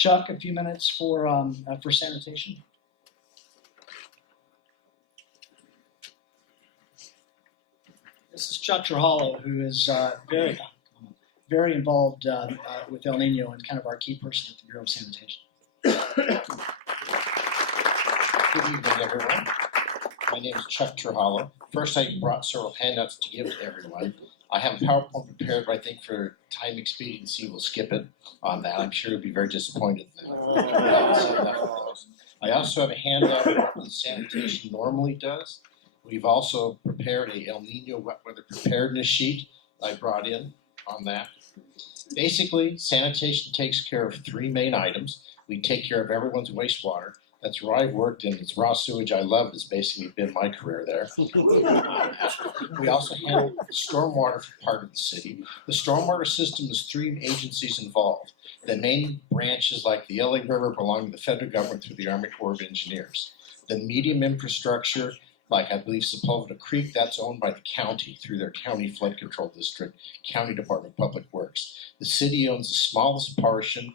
Chuck a few minutes for sanitation. This is Chuck Turhollow, who is very involved with El Nino and kind of our key person at the Bureau of Sanitation. Good evening, everyone. My name is Chuck Turhollow. First, I brought several handouts to give to everyone. I have a PowerPoint prepared, but I think for time expediency, we'll skip it on that. I'm sure you'll be very disappointed then. I also have a handout of what the sanitation normally does. We've also prepared a El Nino wet weather preparedness sheet I brought in on that. Basically, sanitation takes care of three main items. We take care of everyone's wastewater. That's where I've worked, and it's raw sewage I love has basically been my career there. We also handle stormwater for part of the city. The stormwater system is three agencies involved. The main branches, like the LA River, belong to the federal government through the Army Corps of Engineers. The medium infrastructure, like I believe Sepulveda Creek, that's owned by the county through their county flood control district, County Department of Public Works. The city owns the smallest portion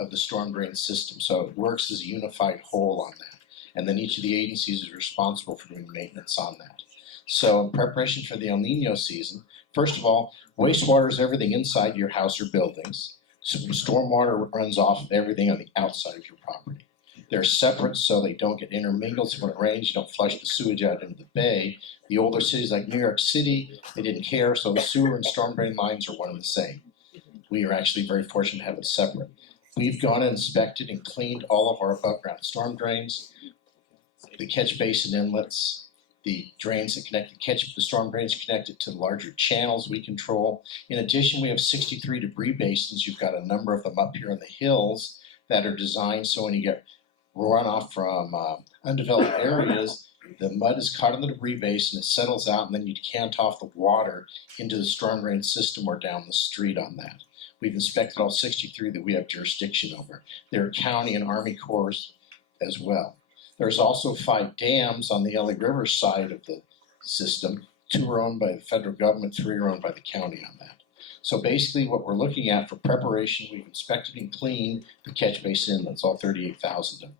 of the storm drain system, so it works as a unified whole on that. And then each of the agencies is responsible for doing maintenance on that. So in preparation for the El Nino season, first of all, wastewater is everything inside your house or buildings. So stormwater runs off of everything on the outside of your property. They're separate so they don't get intermingled. So when it rains, you don't flush the sewage out into the bay. The older cities like New York City, they didn't care, so the sewer and storm drain lines are one and the same. We are actually very fortunate to have it separate. We've gone and inspected and cleaned all of our above ground storm drains, the catch basin inlets, the drains that connect the storm drains connected to the larger channels we control. In addition, we have 63 debris basins. You've got a number of them up here on the hills that are designed so when you get runoff from undeveloped areas, the mud is caught in the debris basin, it settles out, and then you decant off the water into the storm drain system or down the street on that. We've inspected all 63 that we have jurisdiction over. There are county and Army Corps as well. There's also 5 dams on the LA River side of the system. 2 are owned by the federal government, 3 are owned by the county on that. So basically what we're looking at for preparation, we've inspected and cleaned the catch basin inlets, all 38,000 of them.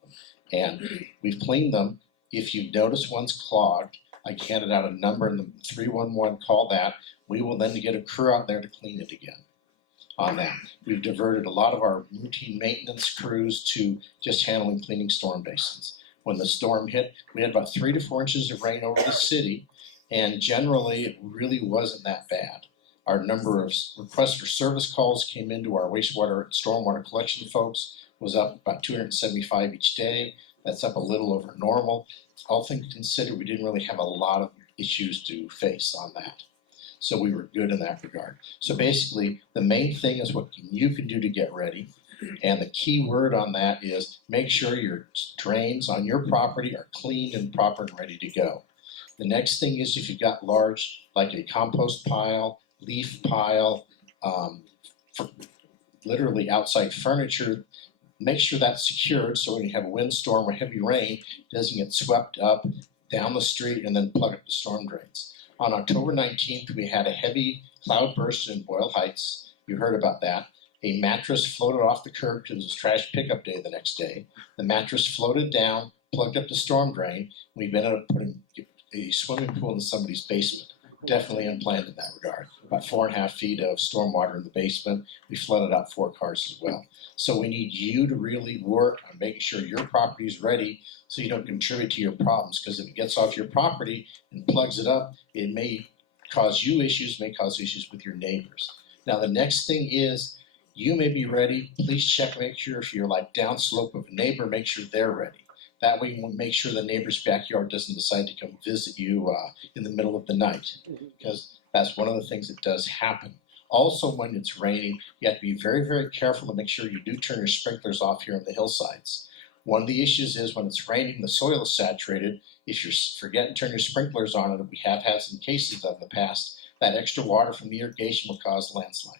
And we've cleaned them. If you notice one's clogged, I handed out a number in the 311, call that. We will then get a crew out there to clean it again. On that, we've diverted a lot of our routine maintenance crews to just handling cleaning storm basins. When the storm hit, we had about 3 to 4 inches of rain over the city, and generally it really wasn't that bad. Our number of requests for service calls came into our wastewater and stormwater collection folks was up about 275 each day. That's up a little over normal. All things considered, we didn't really have a lot of issues to face on that. So we were good in that regard. So basically, the main thing is what you can do to get ready. And the key word on that is make sure your drains on your property are clean and proper and ready to go. The next thing is if you've got large, like a compost pile, leaf pile, literally outside furniture, make sure that's secured so when you have a windstorm or heavy rain, it doesn't get swept up down the street and then plug up the storm drains. On October 19th, we had a heavy cloudburst in Boyle Heights. You heard about that. A mattress floated off the curb because it was trash pickup day the next day. The mattress floated down, plugged up the storm drain. We've ended up putting a swimming pool in somebody's basement. Definitely unplanned in that regard. About 4.5 feet of stormwater in the basement. We flooded out 4 cars as well. So we need you to really work on making sure your property is ready so you don't contribute to your problems, because if it gets off your property and plugs it up, it may cause you issues, may cause issues with your neighbors. Now the next thing is, you may be ready, please check, make sure if you're like downslope of a neighbor, make sure they're ready. That way you make sure the neighbor's backyard doesn't decide to come visit you in the middle of the night, because that's one of the things that does happen. Also, when it's raining, you have to be very, very careful to make sure you do turn your sprinklers off here on the hillsides. One of the issues is when it's raining, the soil is saturated. If you forget to turn your sprinklers on, and we have had some cases of in the past, that extra water from the irrigation will cause landslide.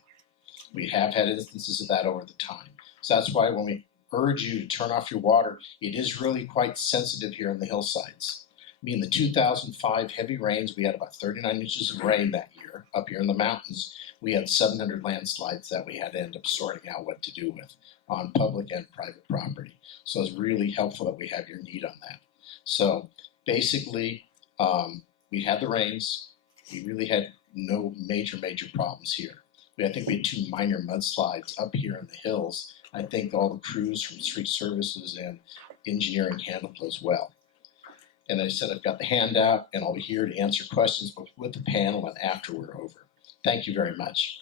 We have had instances of that over the time. So that's why when we urge you to turn off your water, it is really quite sensitive here in the hillsides. I mean, the 2005 heavy rains, we had about 39 inches of rain that year up here in the mountains. We had 700 landslides that we had to end up sorting out what to do with. on public and private property. So it's really helpful that we have your need on that. So basically, we had the rains. We really had no major problems here. I think we had 2 minor mudslides up here in the hills. I think all the crews from street services and engineering handled those well. And I said, I've got the handout and I'll be here to answer questions both with the panel and after we're over. Thank you very much.